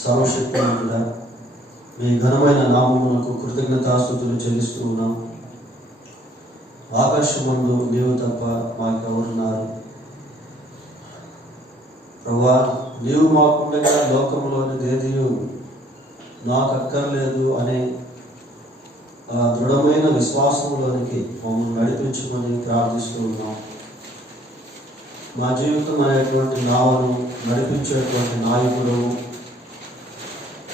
సర్వశక్తిమంతుడా, మీ ఘనమైన నామమునకు కృతజ్ఞతాస్తుతులు చెల్లిస్తూ ఉన్నాం. ఆకాశమందు నీవు తప్ప మాకెవరున్నారు? ప్రభువా, నీవు మాకుండగా లోకంలోనిది ఏదియు నాకు అక్కర్లేదు అనే ఆ దృఢమైన విశ్వాసంలోనికి మమ్మల్ని నడిపించమని ప్రార్థిస్తూ ఉన్నాం. మా జీవితం అనేటువంటి నావను నడిపించేటువంటి నాయకుడు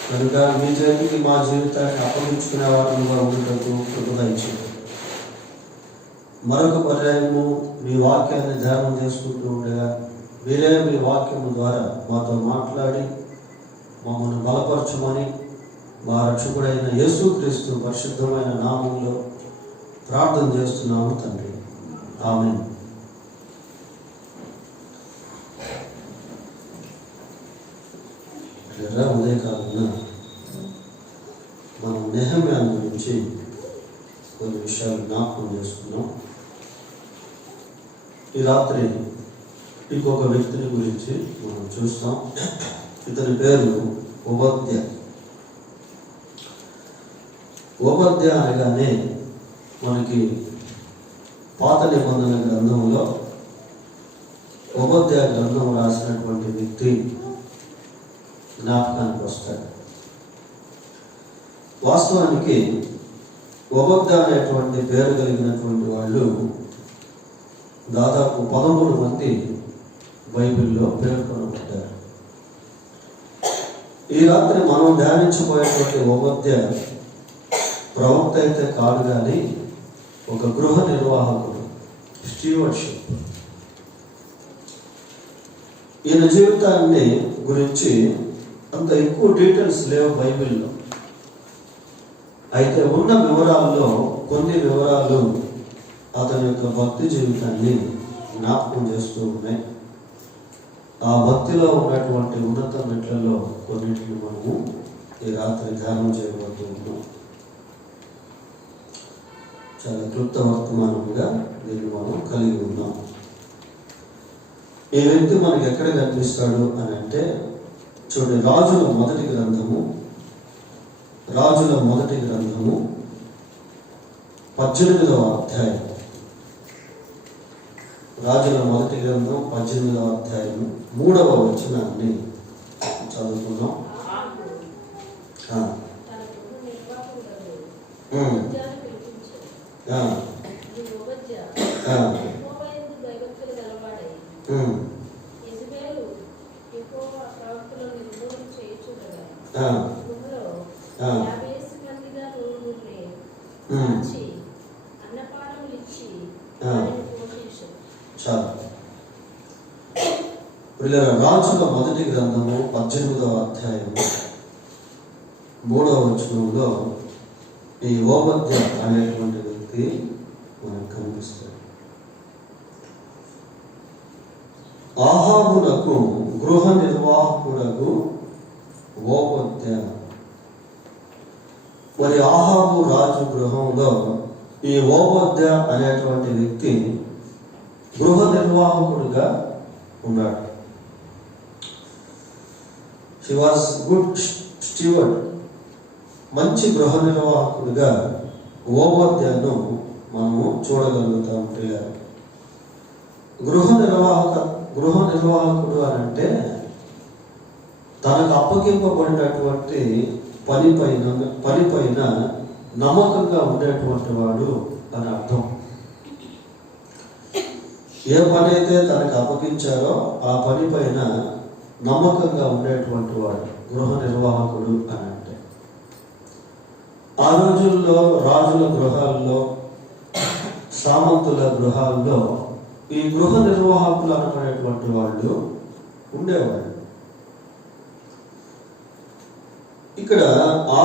కనుక మీ చేతికి మా జీవితాన్ని అప్పగించుకునే వాటిగా ఉండటకు కృపదయించండి. మరొక పర్యాయము మీ వాక్యాన్ని ధ్యానం చేసుకుంటూ ఉండగా మీరే మీ వాక్యము ద్వారా మాతో మాట్లాడి మమ్మల్ని బలపరచమని మా రక్షకుడైన యేసుక్రీస్తు పరిశుద్ధమైన నామంలో ప్రార్థన చేస్తున్నాము తండ్రి. ఆమేన్. ఉదయకాలంలో మనం నెహెమ్యా గురించి కొన్ని విషయాలు జ్ఞాపకం చేసుకున్నాం. ఈ రాత్రి ఇంకొక వ్యక్తిని గురించి మనం చూస్తాం. ఇతని పేరు ఓబద్యా. ఓబద్యా అనగానే మనకి పాత నిబంధన గ్రంథంలో ఓబద్యా గ్రంథం రాసినటువంటి వ్యక్తి జ్ఞాపకానికి వస్తాడు. వాస్తవానికి ఓబద్యా అనేటువంటి పేరు కలిగినటువంటి వాళ్ళు దాదాపు 13 మంది బైబిల్లో పేర్కొనబడ్డారు. ఈ రాత్రి మనం ధ్యానించబోయేటువంటి ఓబద్యా ప్రవక్త అయితే కాదు, కానీ ఒక గృహ నిర్వాహకుడు, స్టీవర్డ్షిప్. ఈయన జీవితాన్ని గురించి అంత ఎక్కువ డీటెయిల్స్ లేవు బైబిల్లో. అయితే ఉన్న వివరాల్లో కొన్ని వివరాలు అతని యొక్క భక్తి జీవితాన్ని జ్ఞాపకం చేస్తూ ఉన్నాయి. ఆ భక్తిలో ఉన్నటువంటి ఉన్నత మెట్లలో కొన్నింటిని మనము ఈ రాత్రి ధ్యానం చేయబోతూ ఉన్నాం. చాలా క్లుప్త వర్తమానంగా దీన్ని మనం కలిగి ఉన్నాం. ఈ వ్యక్తి మనకి ఎక్కడ కనిపిస్తాడు అని అంటే, చూడండి, రాజుల మొదటి గ్రంథము 18వ అధ్యాయం. రాజుల మొదటి గ్రంథం 18వ అధ్యాయం 3వ వచనాన్ని చదువుకుందాం. రాజుల మొదటి గ్రంథము 18వ అధ్యాయము 3వ వచనంలో ఈ ఓబద్యా అనేటువంటి వ్యక్తి మనకు కనిపిస్తాడు. ఆహాబునకు గృహ నిర్వాహకుడకు ఓబద్యా. మరి ఆహాబు రాజు గృహంలో ఈ ఓబద్యా అనేటువంటి వ్యక్తి గృహ నిర్వాహకుడిగా ఉన్నాడు. He was good steward. మంచి గృహ నిర్వాహకుడిగా ఓబద్యాను మనము చూడగలుగుతాం. ప్రియులారా, గృహ నిర్వాహకుడు అని అంటే తనకు అప్పగింపబడినటువంటి పనిపైన నమ్మకంగా ఉండేటువంటి వాడు అని అర్థం. ఏ పని అయితే తనకు అప్పగించారో ఆ పని పైన నమ్మకంగా ఉండేటువంటి వాడు గృహ నిర్వాహకుడు అని అంటే. ఆ రోజుల్లో రాజుల గృహాల్లో, సామంతుల గృహాల్లో ఈ గృహ నిర్వాహకులు అనబడేటువంటి వాళ్ళు ఉండేవాళ్ళు. ఇక్కడ ఆ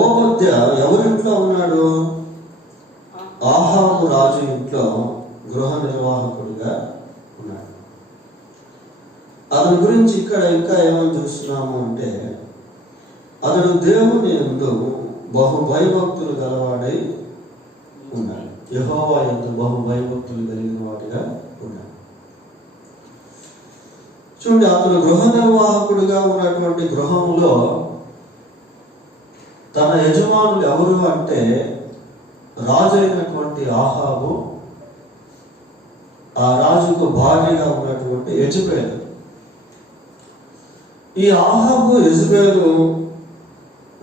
ఓబద్యా ఎవరింట్లో ఉన్నాడు? ఆహాబు రాజు ఇంట్లో గృహ నిర్వాహకుడిగా ఉన్నాడు. అతని గురించి ఇక్కడ ఇంకా ఏమని చూస్తున్నాము అంటే, అతడు దేవుని యందు బహు భయభక్తులు గలవాడై ఉన్నాడు. యెహోవా యందు బహు భయభక్తులు కలిగిన వాడిగా ఉన్నాడు. చూడండి, అతను గృహ నిర్వాహకుడిగా ఉన్నటువంటి గృహంలో తన యజమానులు ఎవరు అంటే రాజు అయినటువంటి ఆహాబు, ఆ రాజుకు భార్యగా ఉన్నటువంటి యెజబెలు. ఈ ఆహాబు యెజబెలు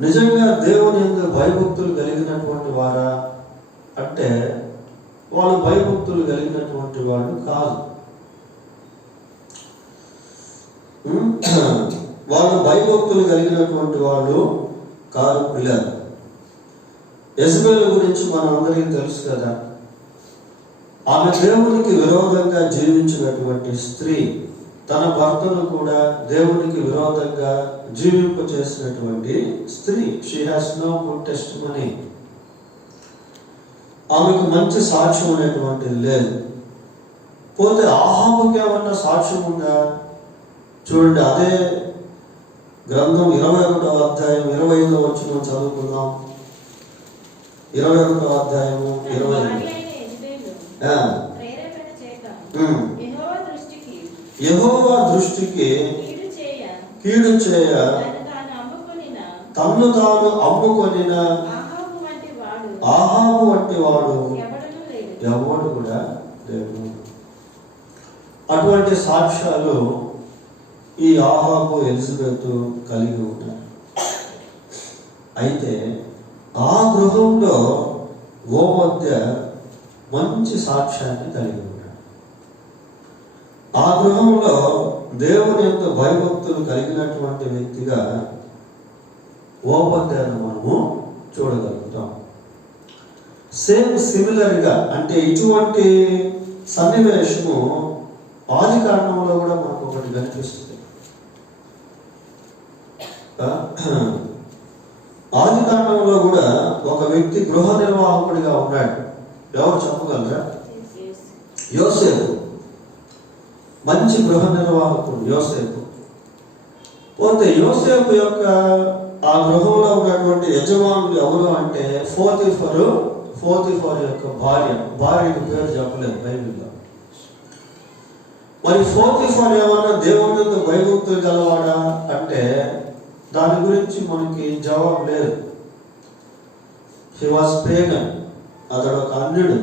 నిజంగా దేవుని యందు భయభక్తులు కలిగినటువంటి వారా అంటే వాళ్ళు భయభక్తులు కలిగినటువంటి వాళ్ళు కాదు. వాళ్ళు భయభక్తులు కలిగినటువంటి వాళ్ళు కాదు పిల్లలు. యెజబెలు గురించి మనందరికీ తెలుసు కదా. ఆమె దేవునికి విరోధంగా జీవించినటువంటి స్త్రీ, తన భర్తను కూడా దేవునికి విరోధంగా జీవింపచేసినటువంటి స్త్రీ. She has no good testimony. ఆమెకు మంచి సాక్ష్యం అనేటువంటిది లేదు. పోతే ఆహాబుకి ఏమన్నా సాక్ష్యం ఉందా? చూడండి, అదే గ్రంథం 21వ అధ్యాయం 25వ వచనం చదువుకుందాం. 21వ అధ్యాయము 25. యెహోవా దృష్టికి కీడు చేయ తన్ను తాను అమ్ముకొనిన ఆహాబు వంటి వాడు ఎవడు కూడా లేడు. అటువంటి సాక్ష్యాలు ఈ ఆహాబు ఎలిజబెత్ కలిగి ఉన్నారు. అయితే ఆ గృహంలో ఓబద్య మంచి సాక్ష్యాన్ని కలిగి ఉన్నాడు. ఆ గృహంలో దేవుని యొక్క భయభక్తులు కలిగినటువంటి వ్యక్తిగా ఓబద్యను మనము చూడగలుగుతాం. సిమిలర్గా అంటే ఇటువంటి సన్నివేశము ఆదికాండంలో కూడా మనకు ఒకటి కనిపిస్తుంది. ఆదికాండంలో కూడా ఒక వ్యక్తి గృహ నిర్వాహకుడిగా ఉన్నాడు. ఎవరు చెప్పగలరా? యోసేపు. మంచి గృహ నిర్వాహకుడు యోసేపు. పోతే యోసేపు యొక్క ఆ గృహంలో ఉన్నటువంటి యజమానులు ఎవరు అంటే పోతీఫరు యొక్క భార్యకు పేరు చెప్పలేదు బైబిల్లో. మరి పోతీఫరు ఏమన్నా దేవుని యొక్క భయభక్తులు గలవాడా అంటే దాని గురించి మనకి జవాబు లేదు. హీ వాజ్ పేగన్, అతడు ఒక అన్యుడు.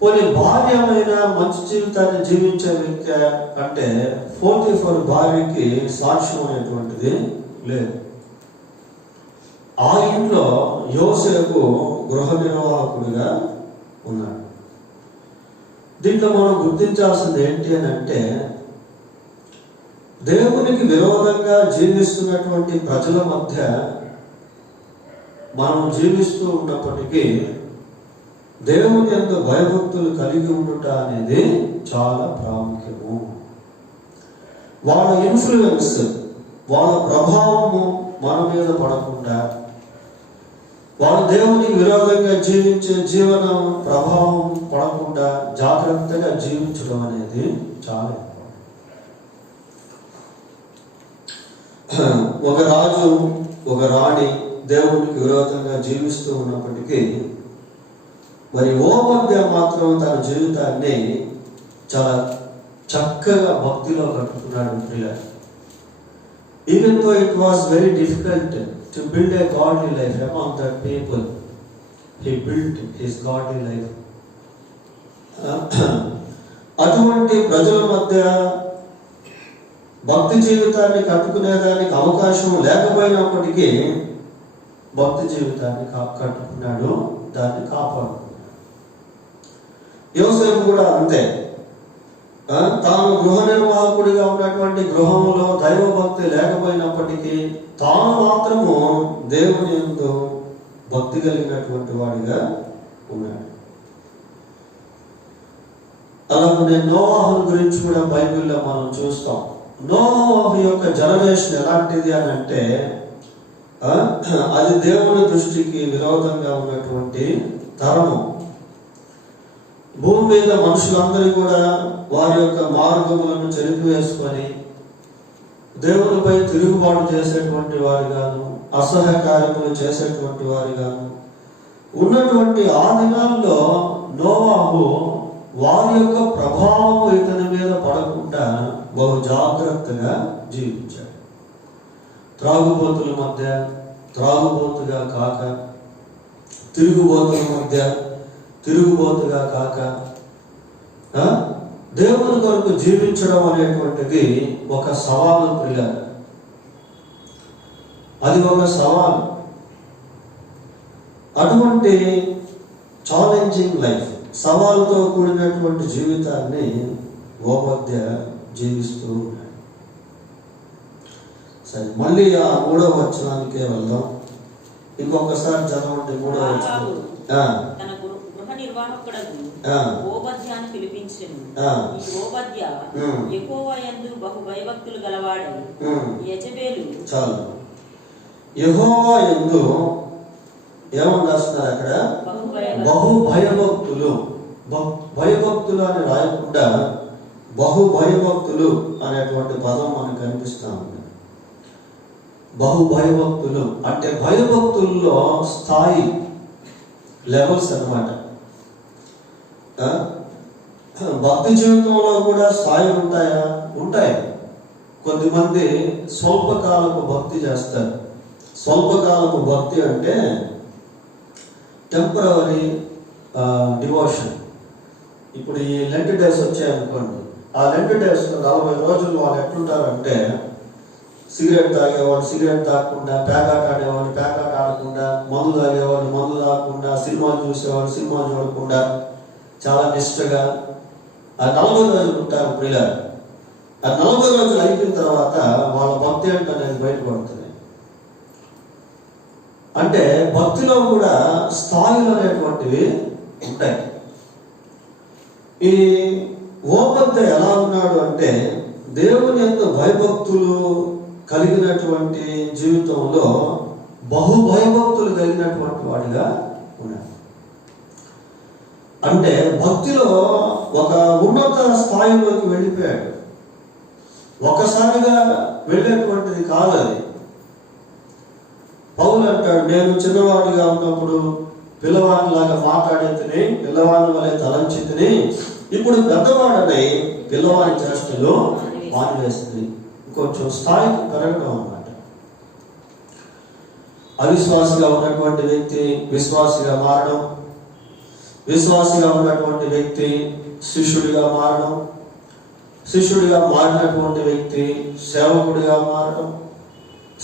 పోనీ భార్య అయినా మంచి జీవితాన్ని జీవించే వ్యక్తి అంటే పోతీఫరు భార్యకి సాక్ష్యం అనేటువంటిది లేదు. ఆ ఇంట్లో యోసేపు గృహ నిర్వాహకుడిగా ఉన్నాడు. దీంట్లో మనం గుర్తించాల్సింది ఏంటి అని అంటే దేవునికి విరోధంగా జీవిస్తున్నటువంటి ప్రజల మధ్య మనం జీవిస్తూ ఉన్నప్పటికీ దేవుని యందు భయభక్తులు కలిగి ఉండుట అనేది చాలా ప్రాముఖ్యము. వాళ్ళ ఇన్ఫ్లుయెన్స్, వాళ్ళ ప్రభావము మన మీద పడకుండా, వాళ్ళు దేవునికి విరోధంగా జీవించే జీవన ప్రభావం పడకుండా జాగ్రత్తగా జీవించడం అనేది చాలా ఇంపార్టెంట్. ఒక రాజు, ఒక రాణి దేవునికి విరోధంగా జీవిస్తూ ఉన్నప్పటికీ మరి ఓబద్య మాత్రం తన జీవితాన్ని చాలా చక్కగా భక్తిలో కట్టుకున్నాడు. ప్రియులారా, even though it was very difficult to build a godly life among the people, he built his godly life. అటువంటి ప్రజల మధ్య భక్తి జీవితాన్ని కట్టుకునేదానికి అవకాశం లేకపోయినప్పటికీ భక్తి జీవితాన్ని కట్టుకున్నాడు, దాన్ని కాపాడుకున్నాడు. యోసేపు కూడా అంతే. తాను గృహ నిర్వాహకుడిగా ఉన్నటువంటి గృహంలో దైవభక్తి లేకపోయినప్పటికీ తాను మాత్రము దేవుని యందు భక్తి కలిగినటువంటి వాడిగా ఉన్నాడు. అలాగే నోవాహు గురించి కూడా బైబిల్లో మనం చూస్తాం. నోవాహు యొక్క జనరేషన్ ఎలాంటిది అని అంటే అది దేవుని దృష్టికి విరోధంగా ఉన్నటువంటి తరము. భూమి మీద మనుషులందరూ కూడా వారి యొక్క మార్గములను చెరిపివేసుకొని దేవునిపై తిరుగుబాటు చేసేటువంటి వారిగాను, అసహ్య కార్యములు చేసేటువంటి వారిగాను ఉన్నటువంటి ఆ దినాల్లో నోవాహు వారి యొక్క ప్రభావం ఇతని మీద పడకుండా బహు జాగ్రత్తగా జీవించాడు. త్రాగుబోతుల మధ్య త్రాగుబోతుగా కాక, తిరుగుబోతుల మధ్య తిరుగుబోతుగా కాక, దేవుని కొరకు జీవించడం అనేటువంటిది ఒక సవాలు ప్రియులారా. అది ఒక సవాలు. అటువంటి ఛాలెంజింగ్ లైఫ్, సవాలుతో కూడినటువంటి జీవితాన్ని ఓబద్య జీవిస్తూ ఉన్నాడు. సరే, మళ్ళీ ఆ 3వ వచనానికే వెళ్దాం. ఇంకొకసారి చదవండి 3వ వచనం. తన గృహ నిర్వాహకుడగు ఓబద్యాను పిలిపించెను. ఈ ఓబద్య యెహోవా యందు బహు భయభక్తులు గలవాడై యెజబెలు. చాలు, యెహోవా యందు ఏమని రాస్తున్నారు అక్కడ? బహు భయభక్తులు. భయభక్తులు అని రాయకుండా బహు భయభక్తులు అనేటువంటి పదం మనకు కనిపిస్తా ఉంది. బహు భయభక్తులు అంటే భయభక్తుల్లో స్థాయి, లెవెల్స్ అన్నమాట. భక్తి జీవితంలో కూడా స్థాయిలు ఉంటాయా? ఉంటాయి. కొద్దిమంది స్వల్పకాలపు భక్తి చేస్తారు. స్వల్పకాలపు భక్తి అంటే టెంపరరీ డివోషన్. ఇప్పుడు ఈ లెంట్ డేస్ వచ్చాయనుకోండి, ఆ లెంట్ డేస్ 40 రోజులు వాళ్ళు ఎట్లుంటారంటే, సిగరెట్ తాగేవాడు సిగరెట్ తాగకుండా, పేకాట ఆడేవాడు పేకాట ఆడకుండా, మందు తాగేవాడు మందు తాగకుండా, సినిమాలు చూసేవాడు సినిమా చూడకుండా చాలా నిష్ఠగా ఆ 40 రోజులు ఉంటారు ప్రియులారా. ఆ 40 రోజులు అయిపోయిన తర్వాత వాళ్ళ భక్తి అనేది బయటపడుతుంది. అంటే భక్తిలో కూడా స్థాయిలు అనేటువంటివి ఉంటాయి. ఈ ఓబద్య ఎలా ఉన్నాడు అంటే, దేవుని యొక్క భయభక్తులు కలిగినటువంటి జీవితంలో బహు భయభక్తులు కలిగినటువంటి వాడిగా ఉన్నాడు. అంటే భక్తిలో ఒక ఉన్నత స్థాయిలోకి వెళ్ళిపోయాడు. ఒకసారిగా వెళ్ళేటువంటిది కాదు అది. పౌలు అంటాడు, నేను చిన్నవాడిగా ఉన్నప్పుడు పిల్లవాడిలాగా మాట్లాడేతిని, పిల్లవాడి వలె తలంచితిని, ఇప్పుడు పెద్దవాడని పిల్లవాడి చేష్టలు మానివేస్తుంది. ఇంకొంచెం స్థాయికి పెరగడం అన్నమాట. అవిశ్వాసిగా ఉన్నటువంటి వ్యక్తి విశ్వాసిగా మారడం, విశ్వాసిగా ఉన్నటువంటి వ్యక్తి శిష్యుడిగా మారడం, శిష్యుడిగా మారినటువంటి వ్యక్తి సేవకుడిగా మారడం,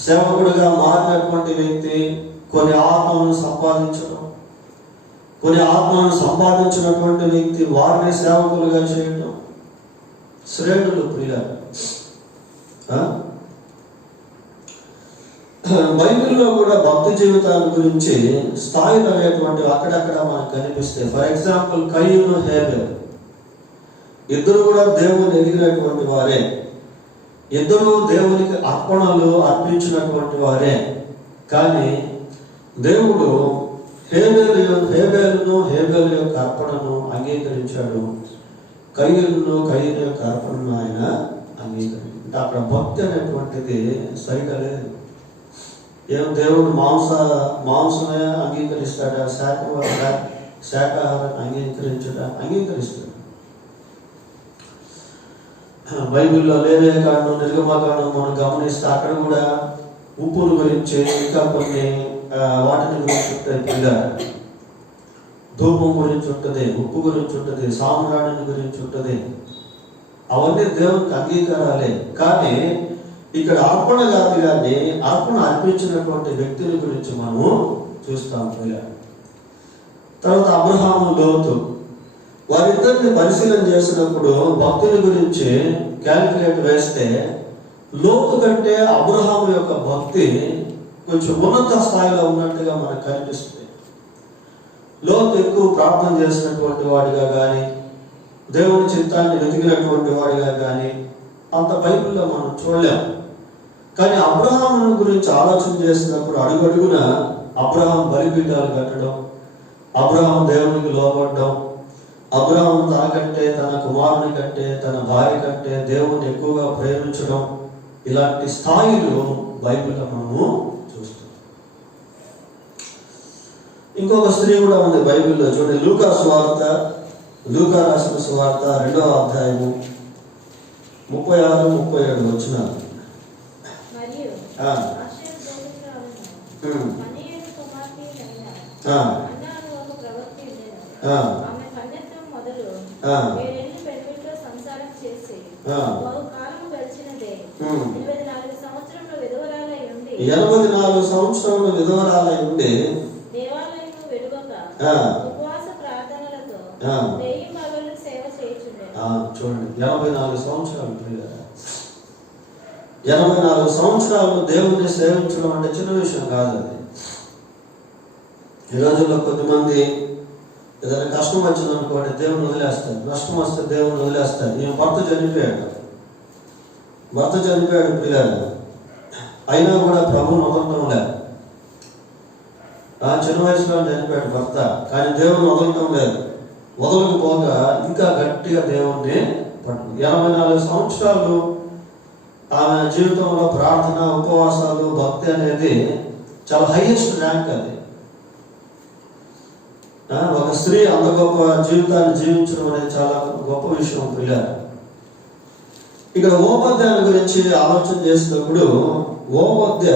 సేవకుడిగా మారినటువంటి వ్యక్తి కొన్ని ఆత్మలను సంపాదించడం, కొన్ని ఆత్మలను సంపాదించినటువంటి వ్యక్తి వారిని సేవకులుగా చేయడం. శ్రేణులు ప్రియులారా. బైబిల్లో కూడా భక్తి జీవితాల గురించి స్థాయిలు అనేటువంటివి అక్కడక్కడ మనకు కనిపిస్తాయి. ఫర్ ఎగ్జాంపుల్ కయీను, హేబెల్ ఇద్దరు కూడా దేవుని ఎదిగినటువంటి వారే, ఇద్దరు దేవునికి అర్పణలు అర్పించినటువంటి వారే. కానీ దేవుడు హేబెలు యొక్క అర్పణను అంగీకరించాడు, కయీను యొక్క అర్పణను ఆయన అంగీకరించాడు. అక్కడ భక్తి అనేటువంటిది సరిగా లేదు. ఏం దేవుడు మాంసమే అంగీకరిస్తాడా? శాకాహారాన్ని అంగీకరిస్తాడు. బైబిల్లో లేవియకాండం, నిర్గమకాండం మనం గమనిస్తే అక్కడ కూడా ఉప్పుల గురించి, ఇంకా కొన్ని వాటిని గురించి ఉంటాయి. ధూపం గురించి ఉంటుంది, ఉప్పు గురించి ఉంటుంది, సామ్రాణిని గురించి ఉంటుంది. అవన్నీ దేవునికి అంగీకారాలే. కానీ ఇక్కడ అర్పణ కాదు, కానీ అర్పణ అర్పించినటువంటి వ్యక్తుల గురించి మనము చూస్తాం. తర్వాత అబ్రహాము, లోతు, వారిద్దరిని పరిశీలన చేసినప్పుడు భక్తుల గురించి క్యాలిక్యులేట్ వేస్తే లోతు కంటే అబ్రహాము యొక్క భక్తి కొంచెం ఉన్నత స్థాయిలో ఉన్నట్టుగా మనకు కనిపిస్తుంది. లోతు ఎక్కువ ప్రార్థన చేసినటువంటి వాడిగా కానీ, దేవుని చిత్తాన్ని వెతికినటువంటి వాడిగా కానీ అంత బైబిల్లో మనం చూడలేము. కానీ అబ్రహాము గురించి ఆలోచన చేసినప్పుడు అడుగడుగున అబ్రహాం బలిపీఠాలు కట్టడం, అబ్రహాం దేవునికి లోబడడం, అబ్రహాం తనకంటే, తన కుమారుని కంటే, తన భార్య కంటే దేవుని ఎక్కువగా ప్రేమించడం, ఇలాంటి స్థాయిలు బైబిల్లో మనము చూస్తాం. ఇంకొక స్త్రీ కూడా ఉంది బైబిల్లో. చూడండి, లూకా సువార్త లూకా రాసిన సువార్త 2వ అధ్యాయము 36-37 వచనాలు. మరియు ఆ. ఆషేరు గోత్రములను ఉమ్. మనీయుల కుమార్తెయైన ఆ. అన్నా అను ఒక ప్రవక్త ఉండెను. ఆ. ఆమె కన్యత్వం మొదలు ఆ. 7 ఏళ్ళు పెనుగుతో సంసారం చేసి ఆ. బహుకాలము గడిచినదే. ఉమ్. 84 సంవత్సరములు విధవరాలై ఉండి 84 సంవత్సరములు విధవరాలై ఉండి దేవాలయము వెలువక ఆ. ఉపవాస ప్రార్థనలతో ఆ. రేయి పగలు సేవ చేయుచుండెను. చూడండి, 84 సంవత్సరాలు ప్రియులారా. 84 సంవత్సరాలు దేవుణ్ణి సేవించడం అంటే చిన్న విషయం కాదు. అది ఈ రోజుల్లో కొద్దిమంది ఏదైనా కష్టం వచ్చిందనుకోండి దేవుని వదిలేస్తారు, నష్టం వస్తే దేవుని వదిలేస్తారు. నేను భర్త చనిపోయాడు ప్రియులారా, అయినా కూడా ప్రభువుని వదలటం లేదు. చిన్న వయసులో చనిపోయాడు భర్త, కానీ దేవుని వదలటం లేదు. వదలకపోగా ఇంకా గట్టిగా దేవుణ్ణి పట్టు. 84 సంవత్సరాలు ఆమె జీవితంలో ప్రార్థన, ఉపవాసాలు, భక్తి అనేది చాలా హైయెస్ట్ ర్యాంక్. అది ఒక స్త్రీ అంత గొప్ప జీవితాన్ని జీవించడం అనేది చాలా గొప్ప విషయం ప్రియులారా. ఇక్కడ ఓబద్యాల గురించి ఆలోచన చేసినప్పుడు ఓబద్య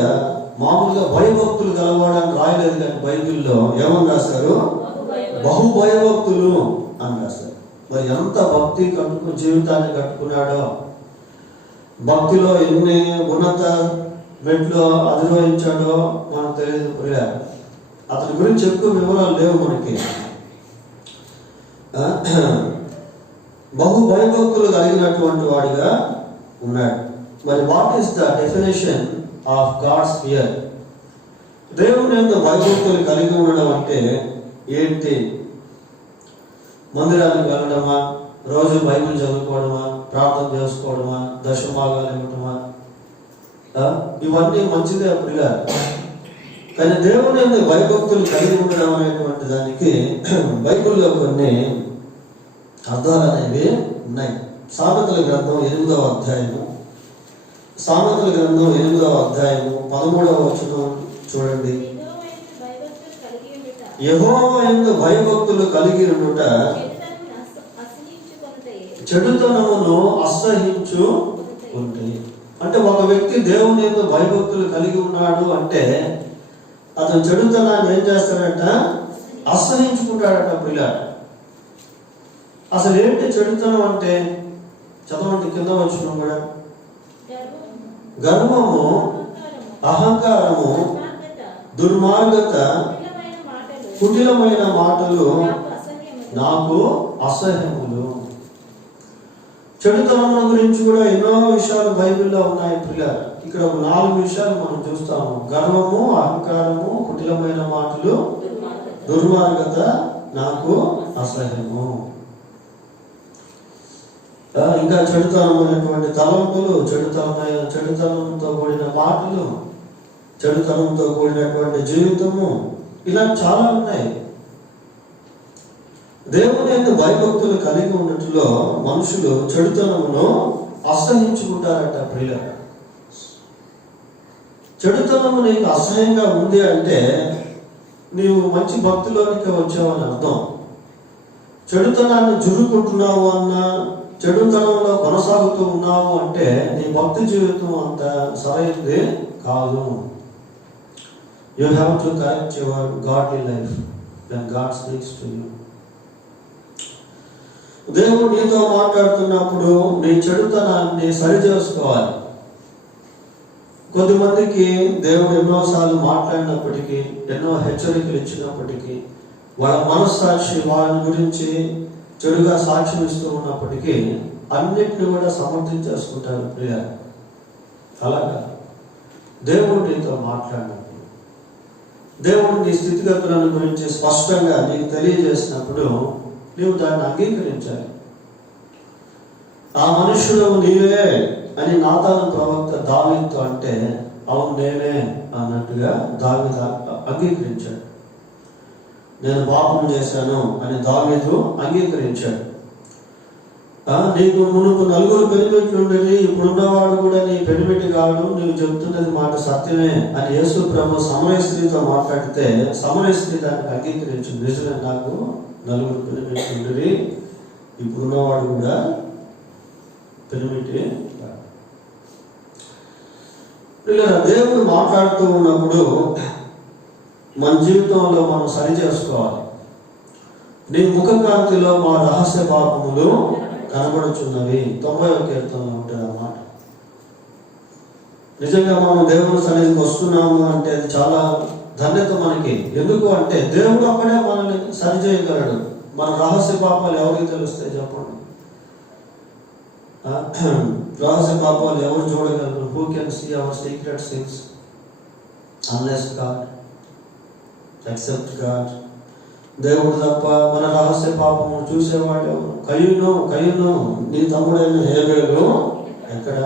మామూలుగా భయభక్తులు గలవాడని రాయలేదు, కానీ బైబిల్లో ఏమని రాశారు? బహుభయభక్తులు అని రాశారు. మరి ఎంత భక్తి జీవితాన్ని కట్టుకున్నాడో, భక్తిలో ఎన్ని ఉన్నత మెట్లు అధిరోహించాడో మనకు తెలియదు ప్రియులారా. అతని గురించి ఎక్కువ వివరాలు లేవు మనకి. బహు భయభక్తులు కలిగినటువంటి వాడిగా ఉన్నాడు. మరి what is the definition of God's fear? దేవుని యందు భయభక్తులు కలిగి ఉండడం అంటే ఏంటి? మందిరానికి వెళ్ళడమా, రోజు బైబిల్ చదువుకోవడమా, ప్రార్థన చేసుకోవడమా, దశభాగాలు ఇవ్వడమా? ఇవన్నీ మంచిదే ప్రియులారా. కానీ దేవుని యందు భయభక్తులు కలిగి ఉండడం అనేటువంటి దానికి బైబిల్లో కొన్ని అర్థాలు అనేవి ఉన్నాయి. సామెతల గ్రంథం 8వ అధ్యాయము 13వ వచనం చూడండి. యెహోవా యందు భయభక్తులు కలిగి ఉండుట చెడుతనమును అసహించుకొనుట. అంటే ఒక వ్యక్తి దేవుని యందు భయభక్తులు కలిగి ఉన్నాడు అంటే అతను చెడుతనాన్ని ఏం చేస్తాడంట? అసహించుకుంటాడట పిల్లాడు. అసలు ఏంటి చెడుతనం అంటే? చదవండి, కింద వచ్చిన కూడా. గర్వము, అహంకారము, దుర్మార్గత, కుటిలమైన మాటలు నాకు అసహ్యములు. చెడుతనం గురించి కూడా ఎన్నో విషయాలు బైబిల్లో ఉన్నాయి పిల్లారా. ఇక్కడ 4 విషయాలు మనం చూస్తాము: గర్వము, అహంకారము, కుటిలమైన మాటలు, దుర్మార్గత నాకు అసహ్యము. ఇంకా చెడుతనమైనటువంటి తలంపులు, చెడుతనంతో కూడిన మాటలు, చెడుతనంతో కూడినటువంటి జీవితము, ఇలా చాలా ఉన్నాయి. దేవుని యందు భయభక్తులు కలిగి ఉన్నట్లో మనుషులు చెడుతనమును అసహించుకుంటారట ప్రియులారా. చెడుతనము నీకు అసహ్యంగా ఉంది అంటే నీవు మంచి భక్తిలోనికి వచ్చావని అర్థం. చెడుతనాన్ని జురుకుంటున్నావు అన్నా, చెడుతనంలో కొనసాగుతూ ఉన్నావు అంటే నీ భక్తి జీవితం అంత సరైనది కాదు. You have to correct your godly life when God speaks to you. దేవుడు నీతో మాట్లాడుతున్నప్పుడు నీ చెడుతనాన్ని సరి చేసుకోవాలి. కొద్దిమందికి దేవుడు ఎన్నోసార్లు మాట్లాడినప్పటికీ, ఎన్నో హెచ్చరికలు ఇచ్చినప్పటికీ, వాళ్ళ మనస్సాక్షి వాళ్ళని గురించి చెడుగా సాక్ష్యం ఇస్తూ ఉన్నప్పటికీ అన్నిటిని కూడా సమర్థించేసుకుంటారు ప్రియ. అలాగా దేవుడు నీతో మాట్లాడినప్పుడు, దేవుడు నీ స్థితిగతులను గురించి స్పష్టంగా నీకు తెలియజేసినప్పుడు నీవు దాన్ని అంగీకరించాలి. ఆ మనుష్యుడు నీవే అని నాతాను ప్రవక్త దావీదుతో అంటే అవును నేనే అన్నట్టుగా దావీదు అంగీకరించాడు. నేను పాపం చేశాను అని దావీదు అంగీకరించాడు. నీకు మునుపు 4 పెనిమిట్లు ఉండేది, ఇప్పుడున్నవాడు కూడా నీ పెనిమిటి కాడు, నీవు చెబుతున్నది మాట సత్యమే అని యేసు ప్రభు సమరయ స్త్రీతో మాట్లాడితే సమరయ స్త్రీ దానికి అంగీకరించింది. నిజమే, నాకు 4 పెనిమిట్లు ఉండేది, ఇప్పుడున్నవాడు కూడా పెనిమిటి వాడు. ఇలా దేవుడు మాట్లాడుతూ ఉన్నప్పుడు మన జీవితంలో మనం సరి చేసుకోవాలి. నీ ముఖకాంతిలో మా రహస్య పాపములు కనబడుచున్నవి. 90వ కీర్తనలో ఉంటుంది అన్నమాట. నిజంగా మనం దేవుని సన్నిధికి వస్తున్నాము అంటే అది చాలా ధన్యత మనకి. ఎందుకు అంటే దేవుడు అక్కడే మనల్ని సరి చేయగలడు. మన రహస్య పాపాలు ఎవరికి తెలుస్తాయి చెప్పండి? రహస్య పాపాలు ఎవరు చూడగలరు? Who can see our secret sins unless God, except God. దేవుడు తప్ప మన రహస్య పాపము చూసేవాడు ఎవరు? కయ్యూను నీ తమ్ముడైన హేబేలు ఎక్కడ?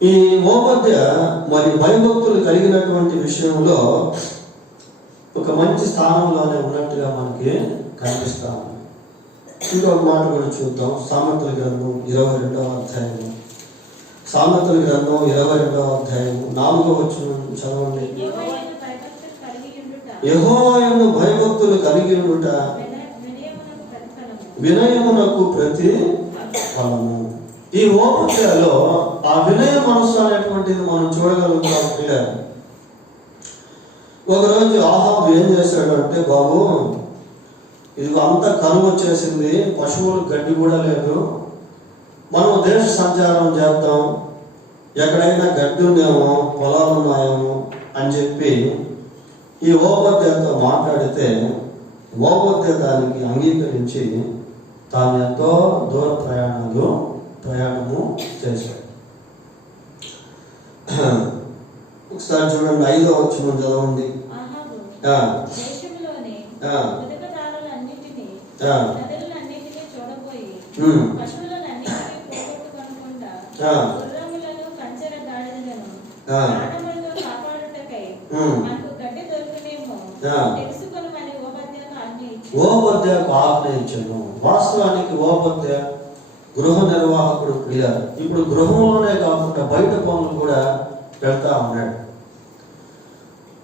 ఈ ఓబద్య మరి భయభక్తులు కలిగినటువంటి విషయంలో ఒక మంచి స్థానంలోనే ఉన్నట్టుగా మనకి కనిపిస్తా ఉంది. ఇంకొక మాట కూడా చూద్దాం. సామెతల గ్రంథం 22వ అధ్యాయం. సామెతల గ్రంథం 22వ అధ్యాయం 4వ వచనం చదవండి. యెహోవాయందు భయభక్తులు కలిగి ఉండుట వినయమునకు ప్రతి ఫలము. ఈ ఓబద్యలో ఆ వినయ మనస్సు అనేటువంటిది మనం చూడగలుగుతాం పిల్లలు. ఒకరోజు ఆహాబు ఏం చేశాడు అంటే, బాబు ఇది అంతా కరువు వచ్చేసింది, పశువులు గడ్డి కూడా లేదు, మనం దేశ సంచారం చేద్దాం, ఎక్కడైనా గడ్డి ఉందేమో, పొలాలు ఉన్నాయేమో అని చెప్పి ఈ ఓబద్యతో మాట్లాడితే ఓబద్య దానికి అంగీకరించి తాను ఎంతో దూర ప్రయాణము చేశాడు. ఒకసారి చూడండి 5వ వచనం చదవండి. ఓబద్యకు ఆజ్ఞయించను. వాస్తవానికి ఓబద్య గృహ నిర్వాహకుడు క్లియర్. ఇప్పుడు గృహంలోనే కాకుండా బయట పనులు కూడా పెడతా ఉన్నాడు.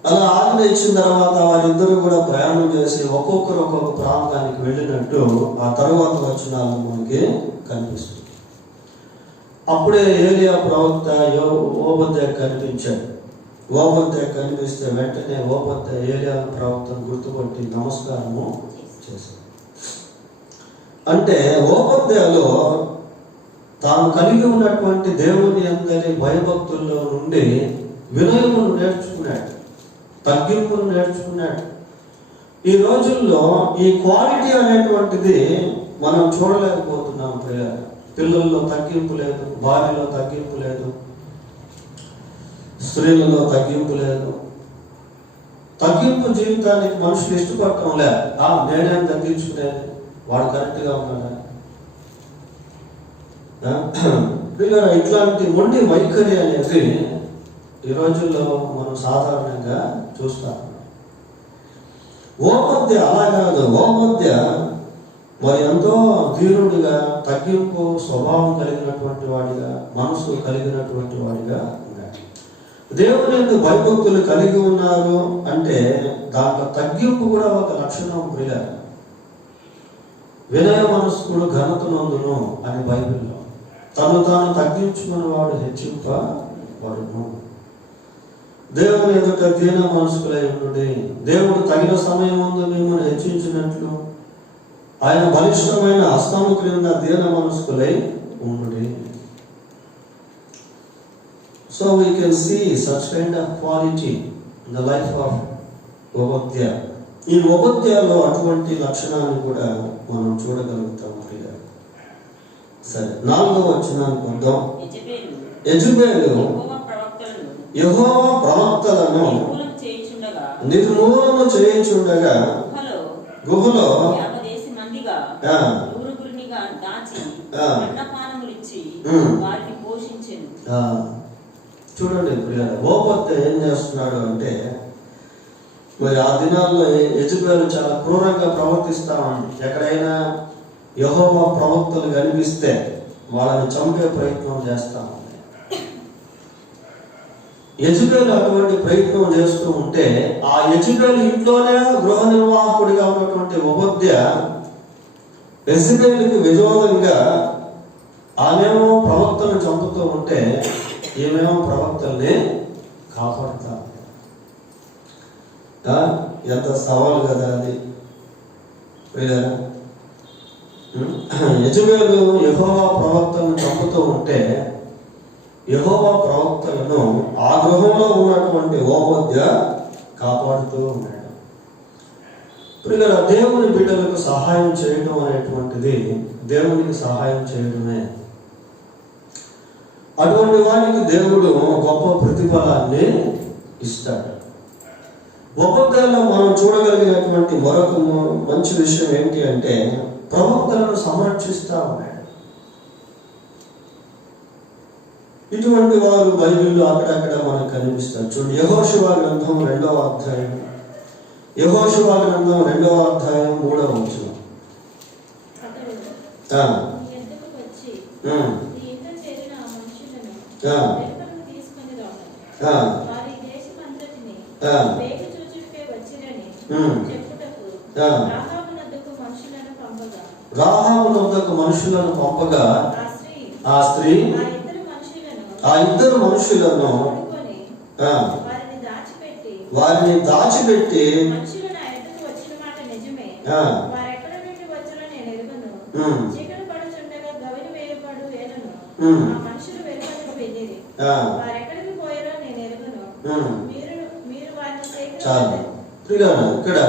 అలా ఆజ్ఞ ఇచ్చిన తర్వాత వారిద్దరూ కూడా ప్రయాణం చేసి ఒక్కొక్కరు ఒక్కొక్క ప్రాంతానికి వెళ్ళినట్టు ఆ తరువాత వచనాలు మనకి కనిపిస్తుంది. అప్పుడే ఏలియా ప్రవక్త ఓబద్య కనిపించాడు. ఓబద్య కనిపిస్తే వెంటనే ఓబద్య ఏలియా ప్రవక్తను గుర్తుపట్టి నమస్కారము చేశాడు. అంటే ఓబద్యలో తాను కలిగి ఉన్నటువంటి దేవుని అందరి భయభక్తుల్లో నుండి వినయమును నేర్చుకున్నాడు, తగ్గింపును నేర్చుకున్నాడు. ఈ రోజుల్లో ఈ క్వాలిటీ అనేటువంటిది మనం చూడలేకపోతున్నాం. పిల్లల్లో తగ్గింపు లేదు, భార్యలో తగ్గింపు లేదు, స్త్రీలలో తగ్గింపు లేదు. తగ్గింపు జీవితానికి మనుషులు ఇష్టపడటం లేదు. నేనేం తగ్గించుకునేది, వాడు కరెక్ట్గా ఉన్నాడా? ఇట్లాంటి మొండి వైఖరి అనేది ఈ రోజుల్లో మనం సాధారణంగా చూస్తాం. ఓబద్య అలా కాదు. ఓబద్య మరి ఎంతో ధీరుడిగా, తగ్గింపు స్వభావం కలిగినటువంటి వాడిగా, మనసు కలిగినటువంటి వాడిగా ఉన్నాడు. దేవుని యొక్క భయభక్తులు కలిగి ఉన్నారు అంటే దాంట్లో తగ్గింపు కూడా ఒక లక్షణం. వినయ మనస్కుడు ఘనతనందును అని బైబిల్లో. తను తాను తగ్గించుకున్న వాడు హెచ్చింపబడును. దేవుని ఎదుట దీన మనస్కులై ఉండుడి. దేవుడు తగిన సమయం ముందు మిమ్మల్ని హెచ్చించినట్లు ఆయన బలిష్టమైన హస్తము క్రింద దీన మనస్కులై ఉండుడి. So we can see such kind of quality in the life of Obadiah. ఈ ఓబద్యలో అటువంటి లక్షణాన్ని కూడా మనం చూడగలుగుతాం. సరే, 4వ వచనానికి వద్దాం. యెజబెలు యెహోవా ప్రవక్తలను నిర్మూలన చేయించుండగా గుహలో చూడండి. ఓబద్య ఏం చేస్తున్నాడు అంటే, మరి ఆ దినాల్లో యెజబెలు చాలా క్రూరంగా ప్రవర్తిస్తా ఉంది. ఎక్కడైనా యెహోవా ప్రవక్తలు కనిపిస్తే వాళ్ళని చంపే ప్రయత్నం చేస్తా ఉంది. యెజబెలు అటువంటి ప్రయత్నం చేస్తూ ఉంటే, ఆ యెజబెలు ఇంట్లోనే గృహ నిర్వాహకుడిగా ఉన్నటువంటి ఓబద్య యెజబెలుకి విరోధంగా ఆమెమో ప్రవక్తను చంపుతూ ఉంటే, ఈమెమో ప్రవక్తల్ని కాపాడుతా. ఎంత సవాలు కదా అది. యెజబెలు యెహోవా ప్రవక్తలను చంపుతూ ఉంటే, యెహోవా ప్రవక్తలను ఆ గృహంలో ఉన్నటువంటి ఓబద్య కాపాడుతూ ఉన్నాడు. ప్రియులారా, దేవుని బిడ్డలకు సహాయం చేయడం అనేటువంటిది దేవునికి సహాయం చేయడమే. అటువంటి వారికి దేవుడు గొప్ప ప్రతిఫలాన్ని ఇస్తాడు. ఒక్కొక్కరిలో మనం చూడగలిగినటువంటి మరొక మంచి విషయం ఏంటి అంటే, ప్రవక్తలను సంరక్షిస్తా ఉన్నాడు. ఇటువంటి వారు బైబిల్లో అక్కడక్కడ మనకు కనిపిస్తారు. చూడండి, యెహోషువ గ్రంథం 2వ అధ్యాయం, యెహోషువ గ్రంథం 2వ అధ్యాయం 3వ వచనం. రాహాబునొద్దకు మనుషులను పంపగా ఆ స్త్రీ ఆ ఇద్దరు మనుషులను వారిని దాచిపెట్టి చాలు. ఇక్కడ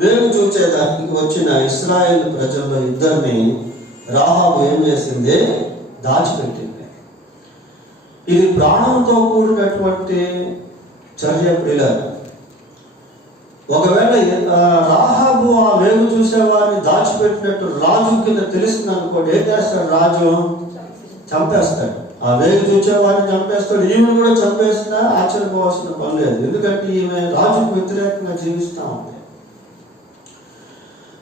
వేగు చూచేదానికి వచ్చిన ఇశ్రాయేలు ప్రజల్లో ఇద్దరిని రాహాబు ఏం చేసింది? దాచిపెట్టింది. ఇది ప్రాణంతో కూడినటువంటి చర్య. ప్రియులారా, ఒకవేళ రాహాబు ఆ వేగు చూసేవారిని దాచిపెట్టినట్టు రాజు కింద తెలిసింది అనుకోండి, ఏం చేస్తాడు? రాజు చంపేస్తాడు. ఆ వేగు చూసేవారిని చంపేస్తాడు. ఈమెను కూడా చంపేసినా ఆశ్చర్యపోవాల్సిన పని లేదు. ఎందుకంటే ఈమె రాజుకు వ్యతిరేకంగా జీవిస్తూ ఉంది.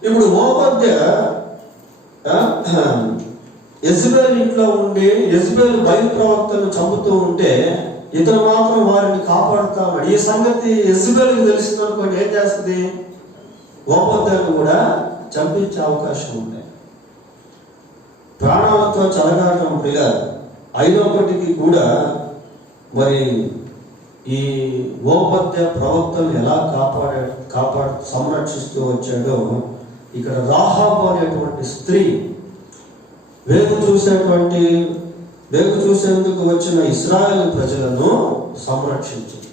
ఇప్పుడు ఓబద్య యెజబెలు ఇంట్లో ఉండి యెజబెలు బయలు ప్రవక్తను చంపుతూ ఉంటే, ఇతను మాత్రం వారిని కాపాడుతా ఉన్నాడు. ఈ సంగతి యెజబెలుకి తెలిసింది అనుకోండి, ఏం చేస్తుంది? ఓబద్యను కూడా చంపించే అవకాశం ఉంది. ప్రాణాలతో చెలగాటం ప్రియులారా. అయినప్పటికీ కూడా మరి ఈ ఓబద్య ప్రవక్తను ఎలా సంరక్షిస్తూ వచ్చాడో, ఇక్కడ రాహాబు అనేటువంటి స్త్రీ వేగు చూసేందుకు వచ్చిన ఇశ్రాయేలు ప్రజలను సంరక్షించింది.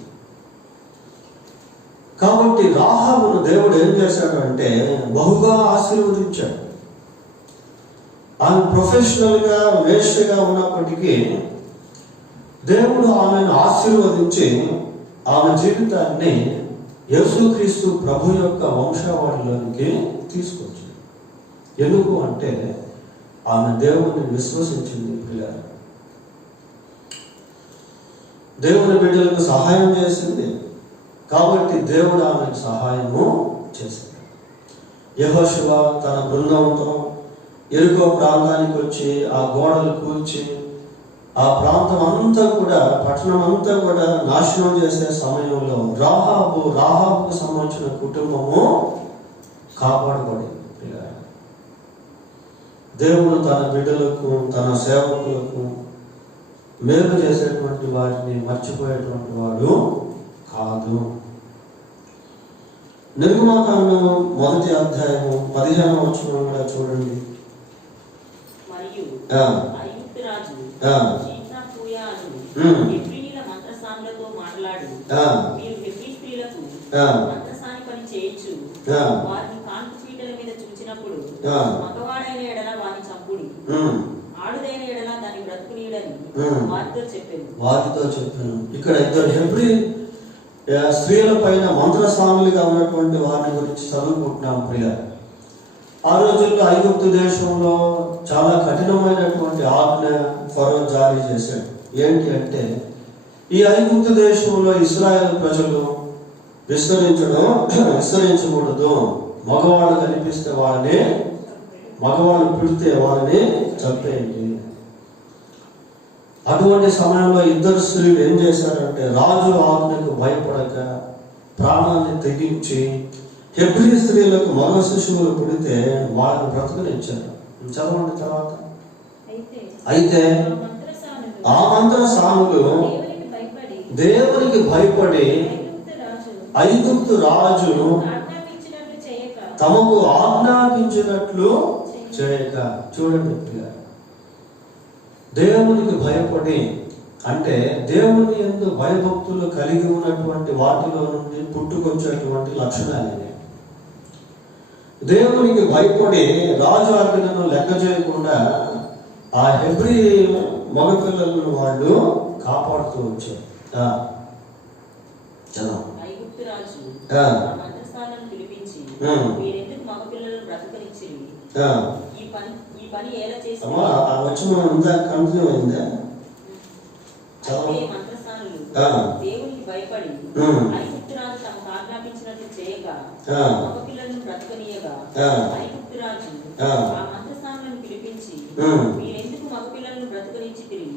కాబట్టి రాహాబును దేవుడు ఏం చేశాడు అంటే బహుగా ఆశీర్వదించాడు. ఆమె ప్రొఫెషనల్ గా వేశ్యగా ఉన్నప్పటికీ దేవుడు ఆమెను ఆశీర్వదించి ఆమె జీవితాన్ని యేసుక్రీస్తు ప్రభు యొక్క వంశావళిలోనికి తీసుకొచ్చింది. ఎందుకు అంటే ఆమె దేవుని విశ్వసించింది. పిల్లలు, దేవుని బిడ్డలకు సహాయం చేసింది. కాబట్టి దేవుడు ఆమెకు సహాయము చేసింది. యెహోషువ తన బృందంతో యెరికో ప్రాంతానికి వచ్చి ఆ గోడలు కూల్చి ఆ ప్రాంతం అంతా కూడా, పట్టణం అంతా కూడా నాశనం చేసే సమయంలో రాహాబుకు సంబంధించిన కుటుంబము కాపాడబడింది. దేవుడు తన బిడ్డలకు, తన సేవకులకు మేలు చేసేటువంటి వారిని మర్చిపోయేటువంటి వాడు కాదు. నిర్గమకాండం 1వ అధ్యాయము 15వ వచనం కూడా చూడండి. మరియు ఐగుప్తు రాజు హెబ్రీయుల మంత్రసానులతో మాట్లాడు, మీరు హెబ్రీ స్త్రీలకు మంత్రసాని పని చేయొచ్చు, వారిని కాన్పు పీటల మీద చూచినప్పుడు మగవాడైన ఎడల వారిని చంపుడి, ఆడుదైన ఎడల దాన్ని బ్రతుకునీయడని వారితో చెప్పాను. ఇక్కడ ఇద్దరు హెబ్రీ స్త్రీల పైన మంత్రసానులుగా ఉన్నటువంటి వారిని గురించి చదువుకుంటున్నాం. ప్రియ, ఆ రోజుల్లో ఐగుప్తు దేశంలో చాలా కఠినమైనటువంటి ఆజ్ఞ ఫరో జారీ చేశాడు. ఏంటి అంటే, ఈ ఐగుప్తు దేశంలో ఇశ్రాయేలు ప్రజలు విస్తరించకూడదు. మగవాళ్ళు కనిపిస్తే మగవాళ్ళు పుడితే వాళ్ళని చంపేయండి. అటువంటి సమయంలో ఇద్దరు స్త్రీలు ఏం చేశారంటే రాజు ఆజ్ఞకు భయపడక ప్రాణాన్ని తెగించి హెబ్రీ స్త్రీలకు మగ శిశువులు పుడితే వాళ్ళని బ్రతకనిచ్చారు. చదవండి తర్వాత. అయితే ఆ మంత్రసానులు దేవునికి భయపడి ఐగుప్తు రాజు తమకు ఆజ్ఞాపించినట్లు చేయక. చూడండి, దేవునికి భయపడి అంటే దేవుని యందు భయభక్తులు కలిగి ఉన్నటువంటి వాటిలో నుండి పుట్టుకొచ్చేటువంటి లక్షణాలు. దేవునికి భయపడి రాజు ఆజ్ఞను లెక్క చేయకుండా ఆ హెబ్రీ మగపిల్లలను వాళ్ళు కాపాడుతూ వచ్చారు. ఐగుప్తు రాజు మంత్రసానులను పిలిపించి, మీరెందుకు మగపిల్లలను బ్రతకనిచ్చిరి? ఈ పని ఎలా చేశారు? ఆ వచనం ఉందా? కంటిన్యూ అయిందా? మంత్రసానులు దేవునికి భయపడి ఐగుప్తు రాజు తమకు ఆజ్ఞాపించినట్లు చేయక మగపిల్లలను బ్రతకనీయగా ఐగుప్తు రాజు ఆ మంత్రసానులను పిలిపించి, మీరెందుకు మగపిల్లలను బ్రతకనిచ్చితిరి?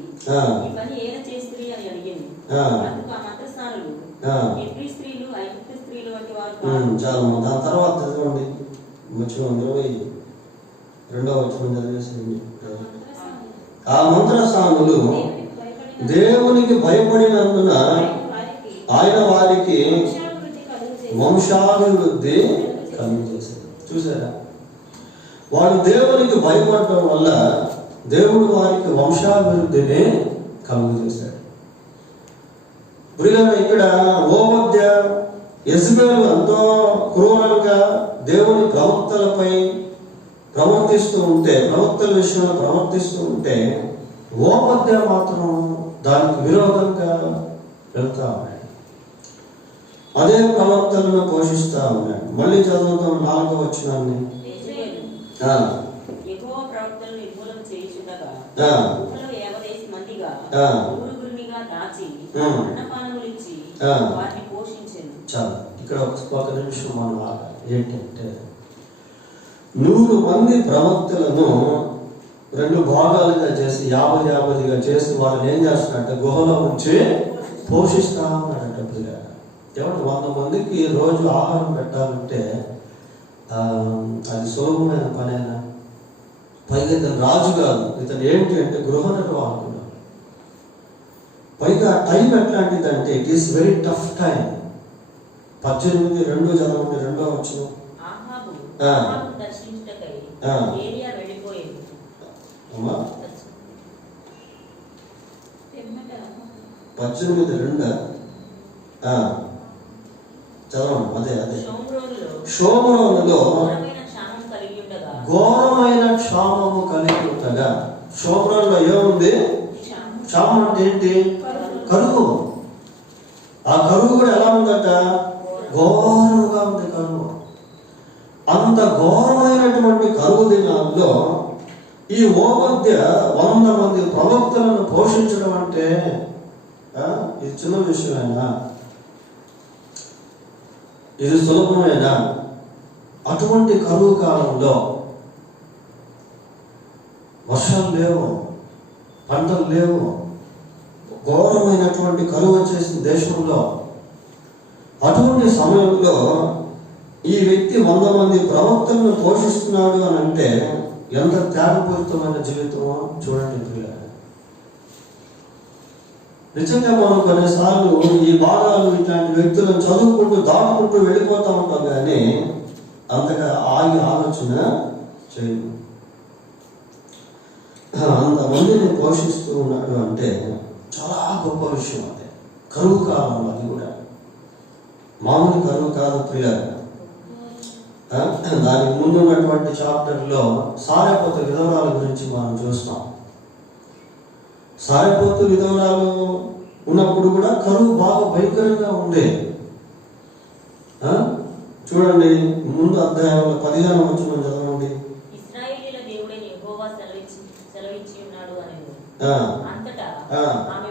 ఈ పని ఎలా చేసిరి అని అడిగింది. అందుకు ఆ మంత్రసానులు, హెబ్రీ స్త్రీలు ఐగుప్తు స్త్రీలు వంటి వారు చాలు. దాని తర్వాత చదవండి, వచనం 22వ వచనం చదివేసింది. ఆ మంత్రసానులు దేవునికి భయపడినందున ఆయన వారికి వంశాభివృద్ధి కలిగజేశారు. చూసారా, వాడు దేవునికి భయపడటం వల్ల దేవుడు వారికి వంశాభివృద్ధిని కలుగజేశాడు. ప్రియులారా, ఇక్కడ ఓబద్య యెజబెలు ఎంతో క్రూరంగా దేవుని ప్రవక్తలపై ప్రవర్తిస్తూ ఉంటే, ప్రవక్తల విషయంలో ప్రవర్తిస్తూ ఉంటే, ఓబద్య మాత్రం దానికి విరోధంగా వెళ్తా ఉన్నాడు. అదే ప్రవక్తలను పోషిస్తా ఉన్నాడు. మళ్ళీ చదువుతాం 4వ వచనాన్ని. యెహోవా ప్రవక్తలను నిర్మూలన చేయుచుండగా ఊహలో 50 మందిగా ఊరుగురునిగా దాచి అన్నపానములిచ్చి వారిని పోషించెను. చాలు, ఇక్కడ ఒక నిమిషం మనం ఆగాలి. ఏంటంటే 100 మంది ప్రవక్తలను 2 భాగాలుగా చేసి 50-50గా చేసి వాళ్ళని ఏం చేస్తున్నాడంటే గుహలో ఉంచి పోషిస్తా ఉన్నాడంట. ఎవరు 100 మందికి రోజు ఆహారం పెట్టాలంటే అది సులభమైన పనేనా? పైగా ఇతను రాజు కాదు, ఇతను ఏంటి అంటే గృహ నిర్వాహకుడు. పైగా టైం ఎట్లాంటిదంటే it is very tough time. 18:2 చదవండి, 2వ వచనం. దర్శించుటకై ఏలియా వెళ్ళిపోయింది. అమ్మా 18:2 చదవండి. అదే షోమ్రోనులో ఘోరమైన క్షామము కలిగి ఉండగా. షోమ్రోన్లో ఏముంది? క్షామం అంటే ఏంటి? కరువు. ఆ కరువు కూడా ఎలా ఉందట? ఘోరముగా ఉంది కరువు. అంత ఘోరమైనటువంటి కరువు దినాల్లో ఈ ఓబద్య 100 మంది ప్రవక్తలను పోషించడం అంటే ఇది చిన్న విషయమేనా? ఇది సులభమేనా? అటువంటి కరువు కాలంలో వర్షాలు లేవు, పంటలు లేవు, ఘోరమైనటువంటి కరువు వచ్చేసిన దేశంలో అటువంటి సమయంలో ఈ వ్యక్తి 100 మంది ప్రవక్తలను పోషిస్తున్నాడు అని అంటే ఎంత త్యాగపూరితమైన జీవితమో చూడండి పిల్లలు. నిజంగా మనం కొన్నిసార్లు ఈ భాగాలు ఇట్లాంటి వ్యక్తులను చదువుకుంటూ దాటుకుంటూ వెళ్ళిపోతూ ఉంటాం, కానీ అంతగా ఆగి ఆలోచన చేయము. అంతమందిని పోషిస్తూ ఉన్నాడు అంటే చాలా గొప్ప విషయం. అదే కరువు కాలం, అది కూడా మామూలు కరువు కాదు ప్రియులారా. దానికి ముందు ఉన్నటువంటి చాప్టర్లో సారెపోతు విధవరాల గురించి మనం చూస్తాం. సారెపోతు విధవరాలు ఉన్నప్పుడు కూడా కరువు బాగా భయంకరంగా ఉంది. చూడండి, ముందు అధ్యాయంలో 15వ వచనం చదవండి. ఇశ్రాయేలీయుల దేవుడైన యెహోవా సెలవిచ్చి ఉన్నాడు అనేది. అంతటా ఆమె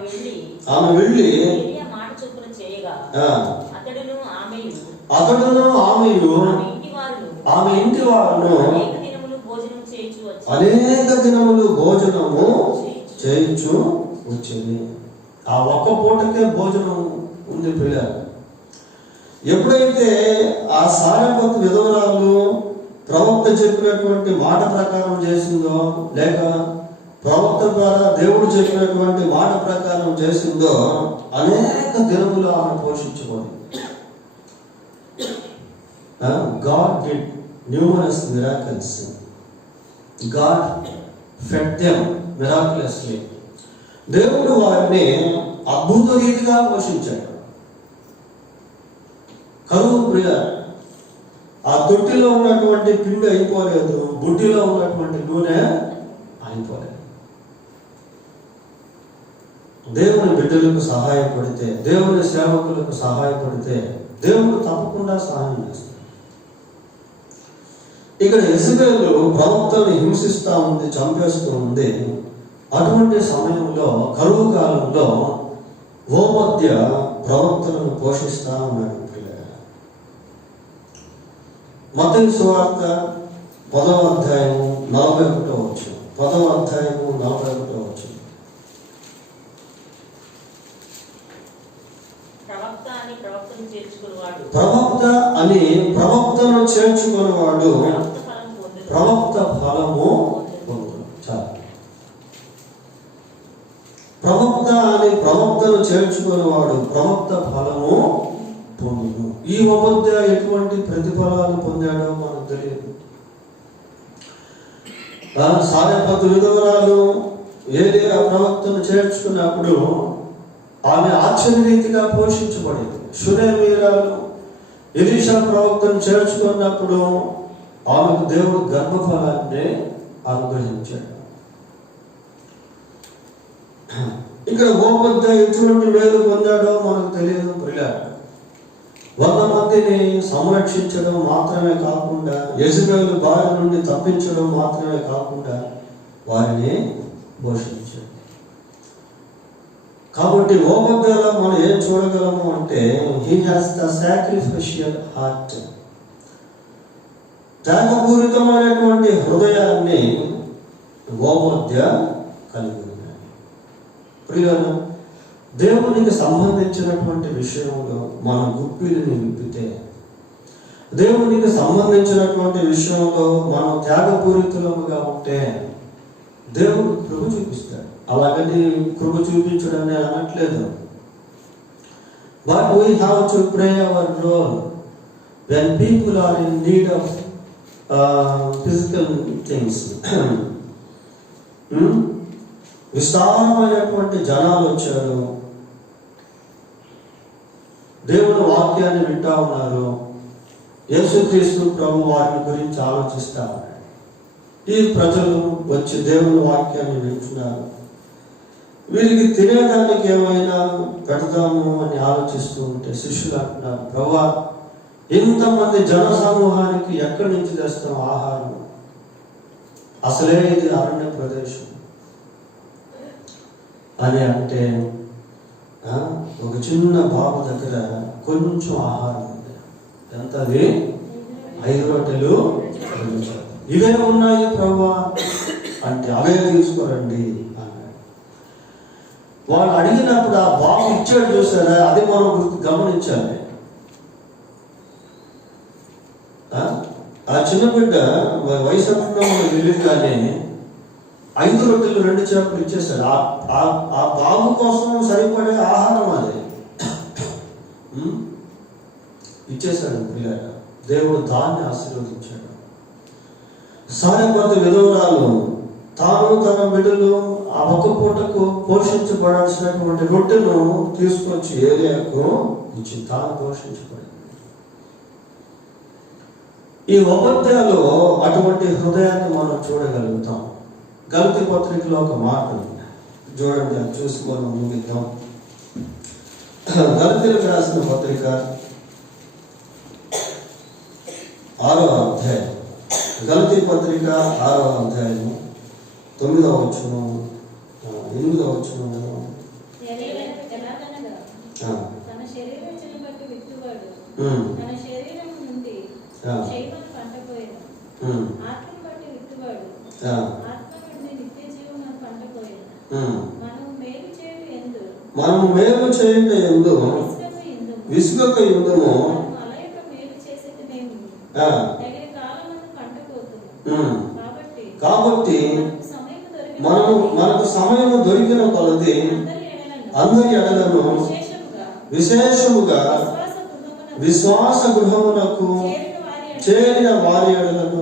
వెళ్ళి ఏలియా మాట చొప్పున చేయగా అతడును ఆమెయు ఆమె ఇంటి వారును అనేక దినములు భోజనము చేయించు వచ్చేది. ఆ ఒక్క పూటకే భోజనం ఉంది పిల్లలు. ఎప్పుడైతే ఆ సారెపతు విధవరాలు ప్రవక్త చెప్పినటువంటి మాట ప్రకారం చేసిందో, లేక ప్రవక్త ద్వారా దేవుడు చెప్పినటువంటి మాట ప్రకారం చేసిందో, అనేక దినములు ఆమె పోషించబడింది. God did numerous miracles. God fed them miraculously. దేవుడు వారిని అద్భుత రీతిగా పోషించాడు. కరువు ప్రియ, ఆ తొట్టిలో ఉన్నటువంటి పిండి అయిపోలేదు, బుడ్డిలో ఉన్నటువంటి నూనె అయిపోలేదు. దేవుని బిడ్డలకు సహాయపడితే, దేవుని సేవకులకు సహాయపడితే దేవుడు తప్పకుండా సహాయం చేస్తాడు. ఇక్కడ యెజబెలు ప్రవక్తను హింసిస్తూ ఉంది, చంపేస్తూ ఉంది. అటువంటి సమయంలో, కరువు కాలంలో ఓబద్య ప్రవక్తలను పోషిస్తూ ఉన్నాడు. మత్తయి సువార్త 10వ అధ్యాయము 41వ వచనం. 10వ అధ్యాయము 41వ వచనం. ప్రవక్త అని ప్రవక్తను చేర్చుకునేవాడు ప్రవక్త ఫలము పొందును. చాలు. ప్రవక్త అని ప్రవక్తను చేర్చుకునేవాడు ప్రవక్త ఫలము పొందును. ఈ ఓబద్య ఎటువంటి ప్రతిఫలాలు పొందాడో మనకు తెలియదు. సారెపతు విధవరాలు ఏలియా ప్రవక్తను చేర్చుకున్నప్పుడు ఆమె ఆశ్చర్యరీతిగా పోషించబడింది. షూనేమీయురాలు ఎలీషా ప్రవక్తను చేర్చుకున్నప్పుడు ఆమెకు దేవుడు గర్భఫలాన్ని అనుగ్రహించాడు. ఇక్కడ ఓబద్య ఎటువంటి మేలు పొందాడో మనకు తెలియదు. ప్రియులారా, 100 మందిని సంరక్షించడం మాత్రమే కాకుండా, యెజబెలు బారి నుండి తప్పించడం మాత్రమే కాకుండా వారిని పోషించాడు. కాబట్టి ఓబద్యలో మనం ఏం చూడగలము అంటే, he has the sacrificial heart. త్యాగపూరితమైనటువంటి హృదయాన్ని ఓబద్య కలిగి ఉన్నాడు. ప్రియులారా, దేవునికి సంబంధించినటువంటి విషయంలో మన గుప్పిలిని విప్పితే, దేవునికి సంబంధించినటువంటి విషయంలో మనం త్యాగపూరితులముగా ఉంటే దేవుడు కృప చూపిస్తాడు. అలాగని కృప చూపించడని అనట్లేదు. But we have to pray our role when people are in need of physical things. విస్తారమైనటువంటి జనాలు వచ్చారు, దేవుని వాక్యాన్ని వింటా ఉన్నారు. యేసుక్రీస్తు ప్రభు వారిని గురించి ఆలోచిస్తా ఉన్నాడు. ఈ ప్రజలు వచ్చి దేవుని వాక్యాన్ని వింటున్నారు. వీరికి తినేదానికి ఏమైనా పెడదాము అని ఆలోచిస్తూ ఉంటే శిష్యులు అంటున్నారు, ప్రభువా, ఇంతమంది జన సమూహానికి ఎక్కడి నుంచి తెస్తాం ఆహారం? అసలే ఇది అరణ్య ప్రదేశం అని అంటే, ఒక చిన్న బాబు దగ్గర కొంచెం ఆహారం ఉంది. ఎంతది? 5 రొట్టెలు 2 చేపలు. ఇవే ఉన్నాయి ప్రభువా అంటే, అవే తీసుకోరండి అన్నాడు. వాళ్ళు అడిగినప్పుడు ఆ బాబు ఇచ్చాడు చూసారా, అది మనం గమనించాలి. ఆ చిన్న బిడ్డ వయసు అంతా మనకు తెలియదు, కానీ 5 రొట్టెలు 2 చేపలు ఇచ్చేసాడు. ఆ బాబు కోసం సరిపడే ఆహారం అది ఇచ్చేసాడు. పిల్లలు, దేవుడు దాన్ని ఆశీర్వదించాడు. సారెపతు విధవరాలు తాను తన బిడ్డలు ఆ ఒక్క పూటకు పోషించబడాల్సినటువంటి రొట్టెను తీసుకొచ్చి ఏలియాకు ఇచ్చి తాను పోషించబడింది. ఈ ఓబద్యలో అటువంటి హృదయాన్ని మనం చూడగలుగుతాం. గలతీ పత్రికలో ఒక మాట చూడండి, అది చూసి మనం ముగిద్దాం. గలతీలకు రాసిన పత్రిక 6వ అధ్యాయం. గలతీ పత్రిక 6వ అధ్యాయము 9వ వచనం 8వ వచనం. తన శరీరం బట్టి విత్తువాడు తన శరీరం నుండి క్షేమను పంటపోయేను, ఆత్మను బట్టి విత్తువాడు ఆత్మ నుండి నిత్య జీవనం పంటపోయేను. మనం మేలు మనము మేలు చేయుట యందు విసుగక యుద్ధము కాబట్టి మనకు సమయం దొరికిన కొలది అందరి ఎడలను విశేషముగా విశ్వాస గృహమునకు చేరిన వారి ఎడలను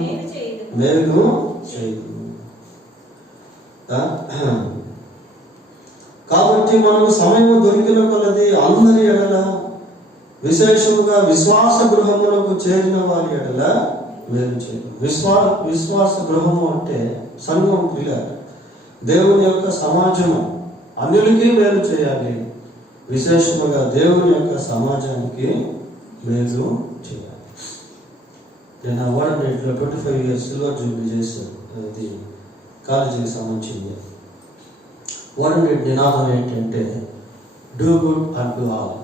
మేలు చేయు. కాబట్టి మనకు సమయం దొరికిన కొలది అందరి ఎడల విశేషముగా విశ్వాస గృహములకు చేరిన వారి ఎడల మేలు చేయు. విశ్వాస గృహము అంటే సంఘం, ప్రియ దేవుని యొక్క సమాజము. అన్యులకి మేలు చేయాలి, విశేషముగా దేవుని యొక్క సమాజానికి మేలు చేయాలి. నేను అవార్డు ఇట్లా 25 years సిల్వర్ జూబ్లీ చేశాను. అది కాలేజీకి సంబంధించింది. వాడు నినాదం ఏంటంటే డూ గుడ్ అంటూ ఆల్,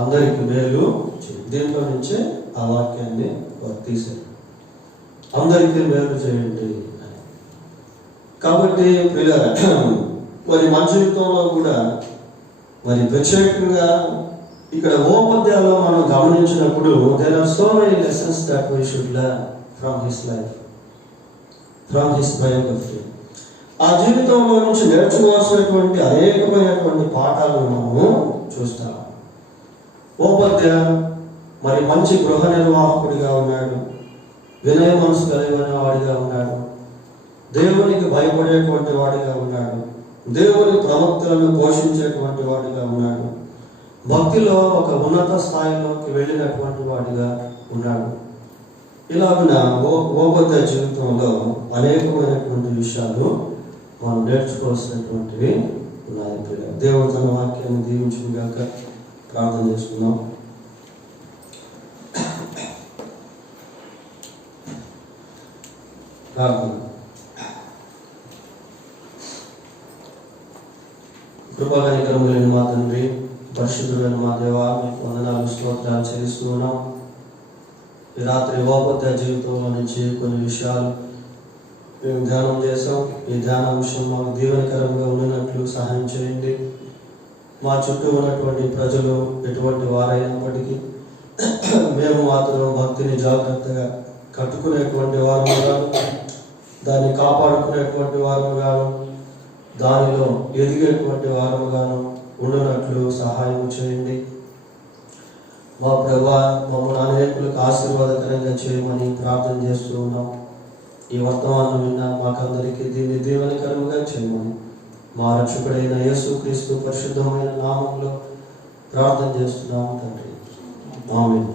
అందరికి మేలు చేయండి. దీంట్లో నుంచే ఆ వాక్యాన్ని తీశారు, అందరికీ మేలు చేయండి అని. కాబట్టి మరి మన జీవితంలో కూడా మరి ప్రత్యేకంగా ఇక్కడ ఓపద్యాల్లో మనం గమనించినప్పుడు there are so many lessons that we should learn from his life, from his biography. ఆ జీవితంలో నుంచి నేర్చుకోవాల్సినటువంటి అనేకమైనటువంటి పాఠాలను మనము చూస్తాం. ఓపద్య మరి మంచి గృహ నిర్వాహకుడిగా ఉన్నాడు, వినయ మనసు కలిగిన వాడిగా ఉన్నాడు, దేవునికి భయపడేటువంటి వాడిగా ఉన్నాడు, దేవుని ప్రవక్తలను పోషించేటువంటి వాడిగా ఉన్నాడు, భక్తిలో ఒక ఉన్నత స్థాయిలోకి వెళ్ళినటువంటి వాడిగా ఉన్నాడు. ఇలాగున ఓపద్య జీవితంలో అనేకమైనటువంటి విషయాలు మనం నేర్చుకోవాల్సినటువంటివి ఉన్నాయి. దేవుడు తన వాక్యాన్ని దీవించుగాక. ప్రార్థన చేసుకుందాం. ప్రార్థన. కృపాకనికరములైన మా తండ్రి, పరిశుద్ధులైన మా దేవా, మీకు వందనాలు స్తోత్రాలు చెల్లిస్తూ ఉన్నాం. ఈ రాత్రి ఓపద్య జీవితంలో నుంచి కొన్ని విషయాలు మేము ధ్యానం చేసాం. ఈ ధ్యాన విషయం మాకు దీవెనకరంగా ఉన్నట్లు సహాయం చేయండి. మా చుట్టూ ఉన్నటువంటి ప్రజలు ఎటువంటి వారైనప్పటికీ మేము మాత్రం భక్తిని జాగ్రత్తగా కట్టుకునేటువంటి వారముగాను, దాన్ని కాపాడుకునేటువంటి వారముగాను, దానిలో ఎదిగేటువంటి వారముగాను ఉండనట్లు సహాయం చేయండి. మా ప్రభా, మమ్మల్ని అనేకులకు ఆశీర్వాదకరంగా చేయమని ప్రార్థన చేస్తూ ఉన్నాం. ఈ వర్తమానం విన్నా మాకందరికీ దీన్ని దీవెనకరంగా చేయమని మా రక్షకుడైన యేసుక్రీస్తు పరిశుద్ధమైన నామంలో ప్రార్థన చేస్తున్నాము తండ్రి. ఆమేన్.